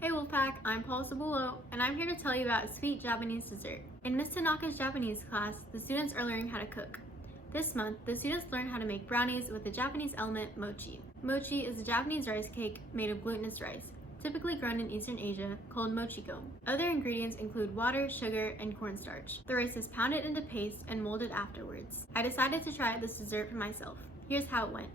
Hey Wolfpack, I'm Paul Sabulo, and I'm here to tell you about a sweet Japanese dessert. In Miss Tanaka's Japanese class, the students are learning how to cook. This month, the students learn how to make brownies with the Japanese element mochi. Mochi is a Japanese rice cake made of glutinous rice, typically grown in Eastern Asia, called mochiko. Other ingredients include water, sugar, and cornstarch. The rice is pounded into paste and molded afterwards. I decided to try this dessert for myself. Here's how it went.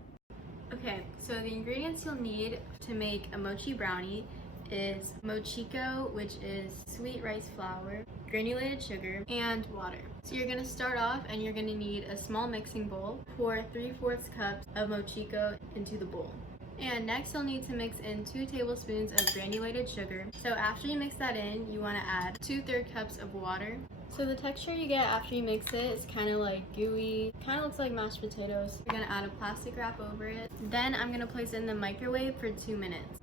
Okay, so the ingredients you'll need to make a mochi brownie is mochiko, which is sweet rice flour, granulated sugar, and water. So you're gonna start off and you're gonna need a small mixing bowl. Pour 3/4 cups of mochiko into the bowl. And next you'll need to mix in 2 tablespoons of granulated sugar. So after you mix that in, you wanna add 2/3 cups of water. So the texture you get after you mix it is kind of like gooey, kind of looks like mashed potatoes. You're gonna add a plastic wrap over it. Then I'm gonna place it in the microwave for 2 minutes.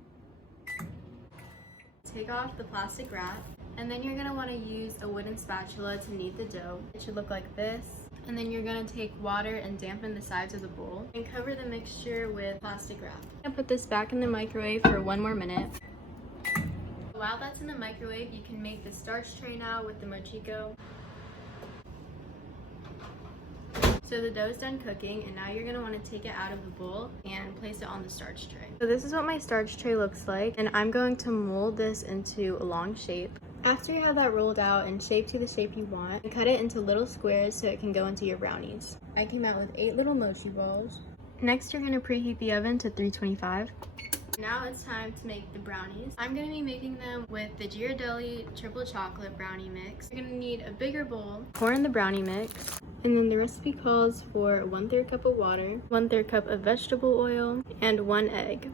Take off the plastic wrap, and then you're gonna wanna use a wooden spatula to knead the dough. It should look like this. And then you're gonna take water and dampen the sides of the bowl and cover the mixture with plastic wrap. I'm gonna put this back in the microwave for 1 more minute. While that's in the microwave, you can make the starch tray now with the mochiko. So the dough's done cooking, and now you're gonna wanna take it out of the bowl and place it on the starch tray. So this is what my starch tray looks like, and I'm going to mold this into a long shape. After you have that rolled out and shaped to the shape you want, cut it into little squares so it can go into your brownies. I came out with 8 little mochi balls. Next, you're gonna preheat the oven to 325. Now it's time to make the brownies. I'm going to be making them with the Ghirardelli triple chocolate brownie mix. You're going to need a bigger bowl, pour in the brownie mix, and then the recipe calls for 1/3 cup of water, 1/3 cup of vegetable oil, and 1 egg.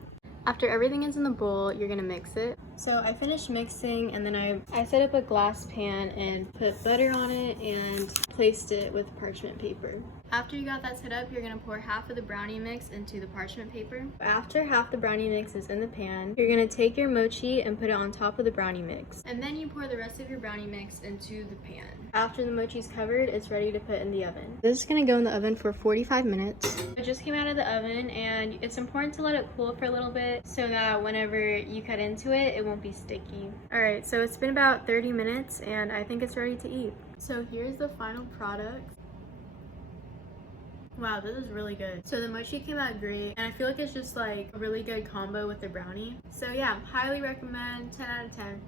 After everything is in the bowl, you're gonna mix it. So I finished mixing, and then I set up a glass pan and put butter on it and placed it with parchment paper. After you got that set up, you're gonna pour half of the brownie mix into the parchment paper. After half the brownie mix is in the pan, you're gonna take your mochi and put it on top of the brownie mix. And then you pour the rest of your brownie mix into the pan. After the mochi's covered, it's ready to put in the oven. This is gonna go in the oven for 45 minutes. It just came out of the oven, and it's important to let it cool for a little bit so that whenever you cut into it, it won't be sticky. Alright, so it's been about 30 minutes, and I think it's ready to eat. So here's the final product. Wow, this is really good. So the mochi came out great, and I feel like it's just like a really good combo with the brownie. So yeah, highly recommend, 10 out of 10.